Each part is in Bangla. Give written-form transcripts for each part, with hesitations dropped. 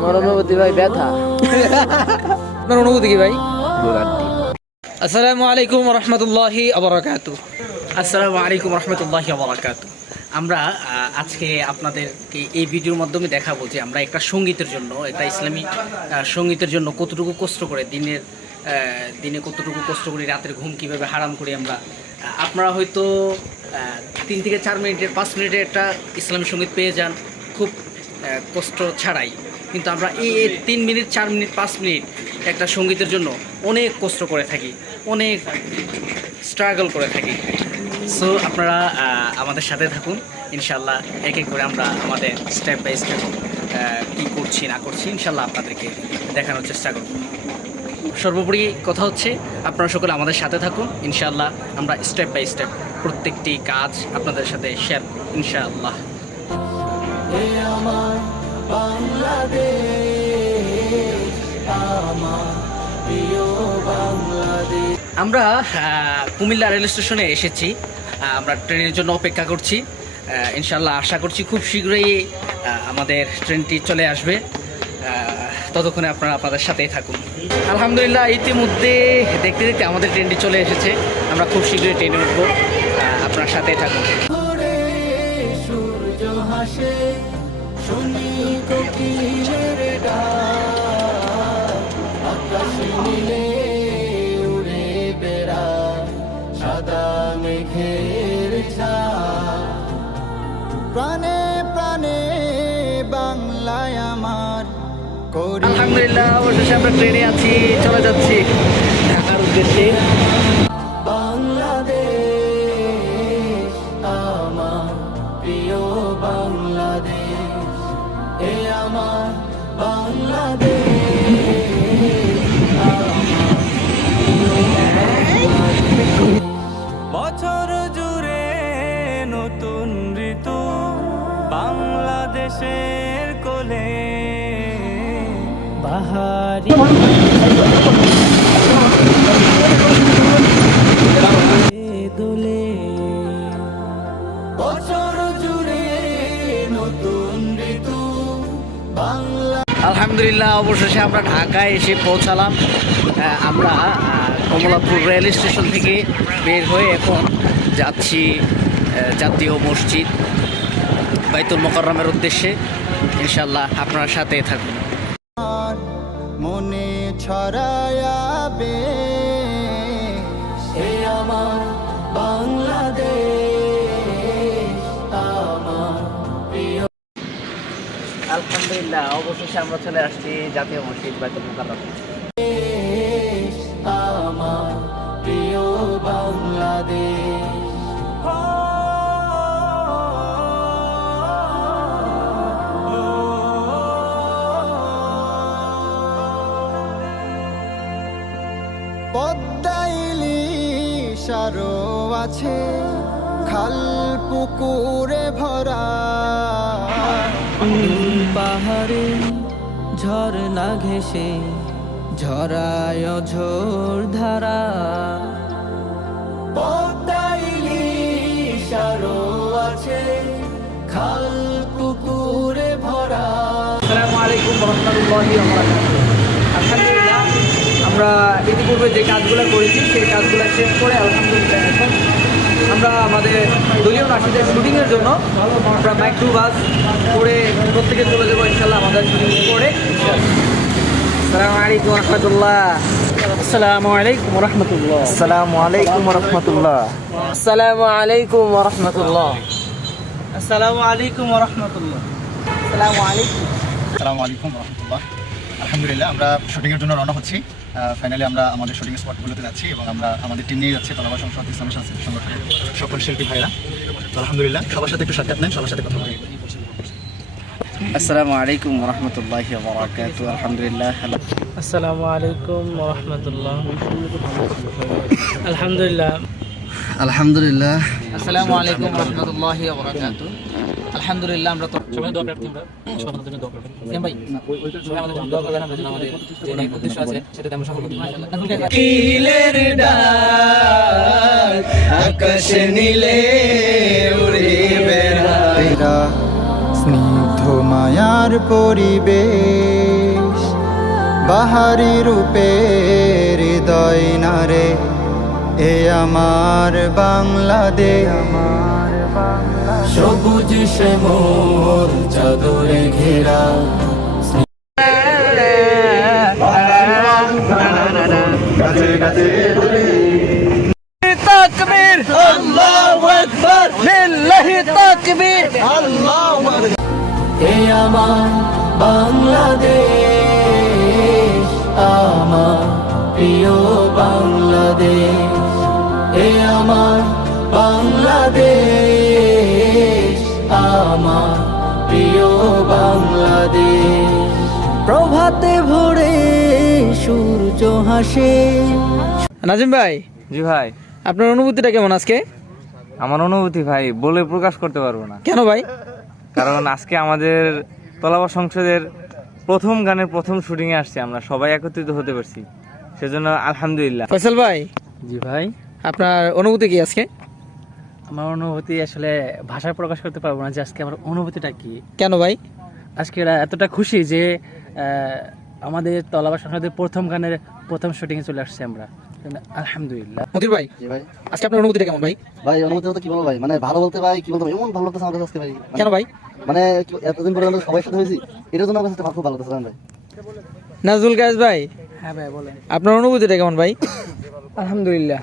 আমার অনুভূতি ভাই ব্যথা। আপনার অনুভূতি কি ভাই? আসসালামু আলাইকুম রহমতুল্লাহি আবরাকাতু। আসসালামু আলাইকুম রহমতুল্লাহি আবরাকাতু। আমরা আজকে আপনাদেরকে এই ভিডিওর মাধ্যমে দেখাবো যে আমরা একটা সঙ্গীতের জন্য, একটা ইসলামী সঙ্গীতের জন্য কতটুকু কষ্ট করে দিনে কতটুকু কষ্ট করি, রাতের ঘুম কীভাবে হারাম করি আমরা। আপনারা হয়তো 3 থেকে 4 মিনিটের 5 মিনিটের একটা ইসলামী সঙ্গীত পেয়ে যান খুব কষ্ট ছাড়াই, কিন্তু আমরা এই 3 মিনিট 4 মিনিট 5 মিনিট একটা সঙ্গীতের জন্য অনেক কষ্ট করে থাকি, অনেক স্ট্রাগল করে থাকি। সো আপনারা আমাদের সাথে থাকুন, ইনশাল্লাহ এক এক করে আমরা আমাদের স্টেপ বাই স্টেপ কী করছি না করছি ইনশাল্লাহ আপনাদেরকে দেখানোর চেষ্টা করব। সর্বোপরি কথা হচ্ছে আপনারা সকলে আমাদের সাথে থাকুন, ইনশাল্লাহ আমরা স্টেপ বাই স্টেপ প্রত্যেকটি কাজ আপনাদের সাথে শেয়ার ইনশাআল্লাহ। আমরা কুমিল্লা রেল স্টেশনে এসেছি, আমরা ট্রেনের জন্য অপেক্ষা করছি। ইনশাল্লাহ আশা করছি খুব শীঘ্রই আমাদের ট্রেনটি চলে আসবে, ততক্ষণে আপনারা আপনাদের সাথেই থাকুন। আলহামদুলিল্লাহ ইতিমধ্যে দেখতে দেখতে আমাদের ট্রেনটি চলে এসেছে, আমরা খুব শীঘ্রই ট্রেনে উঠবো, আপনার সাথেই থাকুন। সূর্য হাসে শুনি কোকিলের ডাক, আকাশ নীলে উড়ে বেড়ায় সাদা মেঘের ছায়া, প্রাণে প্রাণে বাংলায় আমার। আলহামদুলিল্লাহ অবশেষে আমরা ট্রেনে আছি, চলে যাচ্ছি ঢাকার উদ্দেশ্যে। বাংলাদেশ আমার প্রিয় বাংলাদেশ, এ আমার বাংলাদেশ, বছর জুড়ে নতুন ঋতু বাংলাদেশের কোলে বাহারি দোলে, বছর জুড়ে নতুন ঋতু বাংলা। আলহামদুলিল্লাহ অবশেষে আমরা ঢাকায় এসে পৌঁছালাম। আমরা কমলাপুর রেল স্টেশন থেকে বের হয়ে এখন যাচ্ছি জাতীয় মসজিদ বাইতুল মোকাররমের উদ্দেশ্যে। ইনশাআল্লাহ আপনার সাথে থাকুন। মনে ছড়ায়াবে হে আমার বাংলাদেশ, আমার প্রিয়। আলহামদুলিল্লাহ অবশেষে আমরা চলে আসছি জাতীয় মসজিদ বাইতুল মোকাররম। আমার প্রিয় বাংলাদেশ, পদ্মাইলি সারো আছে খাল পুকুরে ভরা, পাহাড়ে ঝরনা ঘেঁষে ঝরায় ঝোর ধারা, পদ্মাইলি সারো আছে খাল পুকুরে ভরা। আসসালামু আলাইকুম ওয়া রাহমাতুল্লাহি ওয়া বারাকাতুহু। আলহামদুলিল্লাহ আমরা ইতিপূর্বে যে কাজগুলো করেছি সেই কাজগুলো শেষ করে আলহামদুলিল্লাহ এখন আমরা আমাদের দলীয় নাটকের শুটিংয়ের জন্য আমরা মাইক্রো বাস করে প্রত্যেকে চলে যাবো ইনশাল্লাহ আমাদের শুটিং করে। আসসালামু আলাইকুম রহমতুল্লাহ। আসসালামু আলাইকুম রহমতুল্লাহ। আসসালামু আলাইকুম রহমতুল্লাহ। আসসালামু আলাইকুম রহমতুল্লাহ। আসসালামু আলাইকুম রহমতুল্লাহ। আসসালামু আলাইকুম। আসসালামু আলাইকুম রহমতুল্লাহ। আলহামদুলিল্লাহ আমরা শুটিংয়ের জন্য রওনা হচ্ছি। ফাইনালি আমরা আমাদের শুটিং স্পটগুলোতে যাচ্ছি এবং আমরা আমাদের টিম নিয়ে যাচ্ছি তলাবা সংসদ ইসলামী সাংস্কৃতিক সংগঠনের সকল শিল্পী ভাইরা। তো আলহামদুলিল্লাহ সবার সাথে একটু সাক্ষাৎ নেন, সবার সাথে কথা বলি। আসসালামু আলাইকুম রহমতুল্লাহি ওয়া বারাকাতুহু। আলহামদুলিল্লাহ। আসসালামু আলাইকুম রহমতুল্লাহ। আলহামদুলিল্লাহ। আলহামদুলিল্লাহ। আসসালামু আলাইকুম রহমতুল্লাহি ওয়া বারাকাতুহু। আলহামদুলিল্লাহ। আমরা তো সবাই দোয়া প্রার্থী, আমরা সবার জন্য দোয়া করবেন। এম ভাই সবাই আমাদের জন্য দোয়া করবেন, আমরা যেন আমাদের যে উদ্দেশ্য আছে সেটাতে আমরা সফল হতে পারি ইনশাআল্লাহ। কিলের ডাক আকাশ নীলে উড়ে বেড়ায়, স্নিগ্ধ মায়ার পরিবেশ বাহারি রূপে হৃদয় নারে এ আমার বাংলাদেশ সবুজ শ্যামল চাদরে ঘেরা তাকবীর আল্লাহু আকবার লিল্লাহি তাকবীর আল্লাহু আকবার এ আমার বাংলাদেশ আমার প্রিয় বাংলাদেশ এ আমার বাংলাদেশ আমার প্রিয় বাংলাদেশ প্রভাতে ভোরে সূর্য হাসে। নাজিম ভাই, জি ভাই, আপনার অনুভূতিটা কেমন আজকে? আমার অনুভূতি ভাই বলে প্রকাশ করতে পারবো না, কেন ভাই? কারণ আজকে আমাদের তলাবা সংসদের প্রথম গানের প্রথম শুটিংয়ে আসছি, আমরা সবাই একত্রিত হতে পারছি, সেজন্য আলহামদুলিল্লাহ। ফয়সাল ভাই, জি ভাই, আপনার অনুভূতি কি আজকে? আমার অনুভূতি আসলে ভাষায় প্রকাশ করতে পারবো না যে আজকে আমার অনুভূতিটা কি। কেন ভাই? আজকে এরা এতটা খুশি যে আমাদের তলাবা সংসদের প্রথম গানের প্রথম শুটিংয়ে চলে আসছি আমরা, আলহামদুলিল্লাহ। মতির ভাই, জি ভাই, আজকে আপনার অনুভূতিটা কেমন ভাই? ভাই অনুমতি বলতে কি বলবো ভাই, মানে ভালো বলতে ভাই কি বলতে ভাই, এমন ভালো লাগতেছে আমার কাছে আজকে ভাই। কেন ভাই? মানে এতদিন পরে আমরা সবাই সাথে হয়েছি, এটার জন্য আমার কাছে খুব ভালো লাগতেছে ভাই। নাজুল গায়েস ভাই, হ্যাঁ ভাই বলেন। আপনার অনুভূতিটা কেমন ভাই? আলহামদুলিল্লাহ,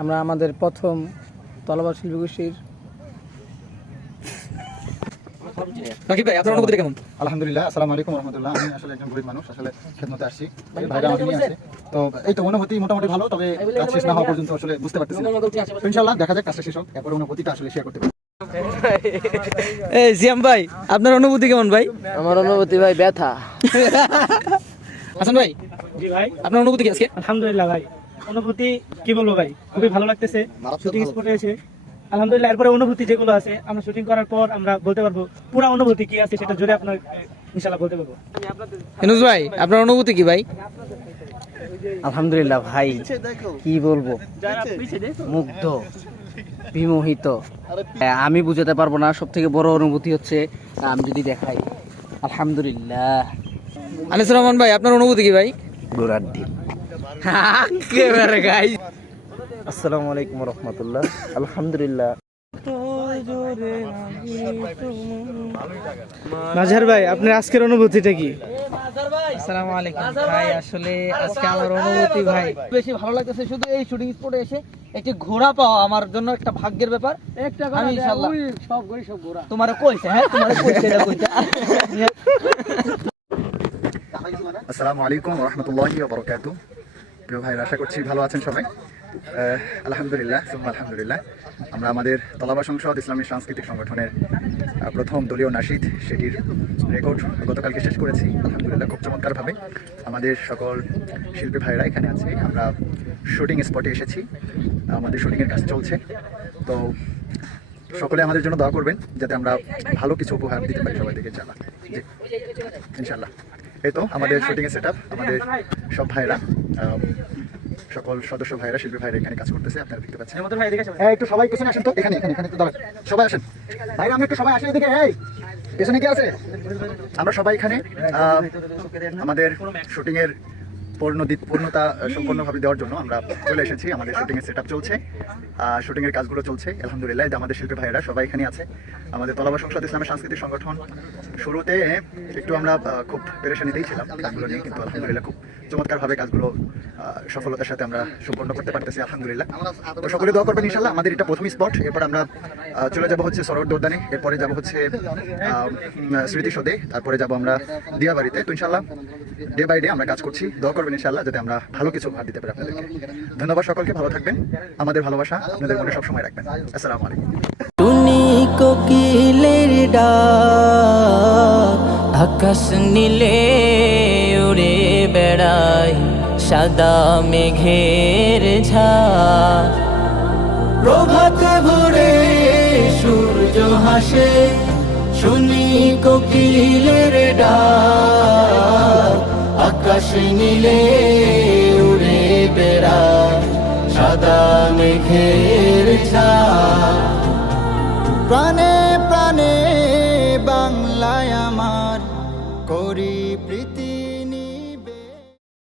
আমরা আমাদের প্রথম তলাবা শিল্পী গোষ্ঠীর রাকিব ভাই, আপনার অনুভূতিটা কেমন? আলহামদুলিল্লাহ, আসসালামু আলাইকুম রহমতুল্লাহ। আমি আসলে একজন গরিব মানুষ, আসলে খেদমতে আসছি, ভাইরা আমাকে নিয়ে আসছে। তো এই তো অনুভূতি মোটামুটি ভালো, তবে কাজ শেষ না হওয়া পর্যন্ত আসলে বুঝতে পারতেছি না। তো ইনশাআল্লাহ দেখা যাক কাজটা শেষ হোক, এরপর অনুভূতিটা আসলে শেয়ার করতে পারি। এই জিয়াম ভাই, আপনার অনুভূতি কেমন ভাই? আমার অনুভূতি ভাই ব্যথা। হাসান ভাই, জি ভাই, আপনার অনুভূতি কি আজকে? আলহামদুলিল্লাহ ভাই, অনুভূতি কি বলবো ভাই, খুবই ভালো লাগতেছে শুটিং স্পটে এসে। আলহামদুলিল্লাহ, এরপরে অনুভূতি যেগুলো আছে আমরা শুটিং করার পর আমরা বলতে পারবো, পুরো অনুভূতি কি আছে সেটা জুড়ে আপনার ইনশাআল্লাহ বলতে পারবো। ইনুস ভাই, আপনার অনুভূতি কি ভাই? আলহামদুলিল্লাহ ভাই, কি বলবো, মুগ্ধ, বিমোহিত, আমি বুঝাতে পারবো না। সব থেকে বড় অনুভূতি হচ্ছে আমি যদি দেখাই, আলহামদুলিল্লাহ। আনিসুর রহমান ভাই, আপনার অনুভূতি কি ভাই? গোড়ার ডিম। একেবারে গাইস। আসসালামু আলাইকুম রহমতুল্লাহ, আলহামদুলিল্লাহ। মাঝার ভাই, আপনার আজকের অনুভূতিটা কি? আসসালামু আলাইকুম ভাই, আসলে আজকে আমার অনুভূতি ভাই বেশি ভালো লাগতেছে। শুধু এই শুটিং স্পটে এসে একটি ঘোড়া পাওয়া আমার জন্য একটা ভাগ্যের ব্যাপার। আমি ইনশাআল্লাহ সব ঘোড়া তোমারে কইছে, হ্যাঁ তোমারে কইছে, এটা কইছে। আসসালামু আলাইকুম রহমতুল্লাহি ওয়া বারাকাতুহু। প্রিয় ভাইরা, আশা করছি ভালো আছেন সবাই। আলহামদুলিল্লাহ, আলহামদুলিল্লাহ, আমরা আমাদের তলাবা সংসদ ইসলামী সাংস্কৃতিক সংগঠনের প্রথম দলীয় নাশিদ, সেটির রেকর্ড গতকালকে শেষ করেছি। আলহামদুলিল্লাহ, খুব চমৎকারভাবে আমাদের সকল শিল্পী ভাইরা এখানে আছে। আমরা শুটিং স্পটে এসেছি, আমাদের শুটিংয়ের কাজ চলছে। তো সকলে আমাদের জন্য দোয়া করবেন যাতে আমরা ভালো কিছু উপহার দিতে পারি সবাই থেকে, ইনশাআল্লাহ। জি, ইনশাআল্লাহ। এই তো আমাদের শুটিংয়ের সেটআপ, আমাদের সব ভাইরা, সকল সদস্য ভাইরা, শিল্পী ভাইরা এখানে কাজ করতেছে, আপনারা দেখতে পাচ্ছেন। হ্যাঁ, একটু সবাই পেছনে আসেন তো, এখানে এখানে এখানে একটু দাঁড়ান, সবাই আসেন ভাইরা, আমরা একটু সবাই আসেন এদিকে। এই পেছনে কি আছে? আমরা সবাই এখানে আমাদের শুটিংয়ের পূর্ণতা সম্পূর্ণভাবে দেওয়ার জন্য আমরা চলে এসেছি। আমাদের শুটিংয়ের সেটআপ চলছে, শুটিংয়ের কাজগুলো চলছে। আলহামদুলিল্লাহ, আমাদের শিল্পী ভাইয়েরা সবাই এখানে আছে। আমাদের তলাবা সংসদ ইসলামী সাংস্কৃতিক সংগঠন শুরুতে একটু আমরা খুব পেরেশানিতেই ছিলাম কাজগুলো নিয়ে, কিন্তু আলহামদুলিল্লাহ খুব চমৎকারভাবে কাজগুলো সফলতার সাথে আমরা সম্পন্ন করতে পারতেছি, আলহামদুলিল্লাহ। তো সকলে দোয়া করবেন ইনশাআল্লাহ। আমাদের এটা প্রথম স্পট, এরপর আমরা চলে যাব হচ্ছে সরোয়ার্দী উদ্যানে, এরপরে যাব হচ্ছে স্মৃতিসৌধে, তারপরে যাব আমরা দিয়াবাড়িতে। তো ইনশাআল্লাহ ডে বাই ডে আমরা কাজ করছি, দোয়া করবেন ইনশাআল্লাহ যাতে আমরা ভালো কিছু উপহার দিতে পারি আপনাদেরকে। ধন্যবাদ সকলকে, ভালো থাকবেন, আমাদের ভালোবাসা আপনাদের মনে সবসময় রাখবেন। আসসালামু আলাইকুম। টুনি কোকিলের ডাক আকাশ নীলে উড়ে বেড়ায়, সাদা মেঘের ঝাঁক প্রভাতে ভোরে সূর্য হাসে, শুনি কোকিলের ডাক আকাশ নীলে উড়ে বেড়ায়, সাদা মেঘের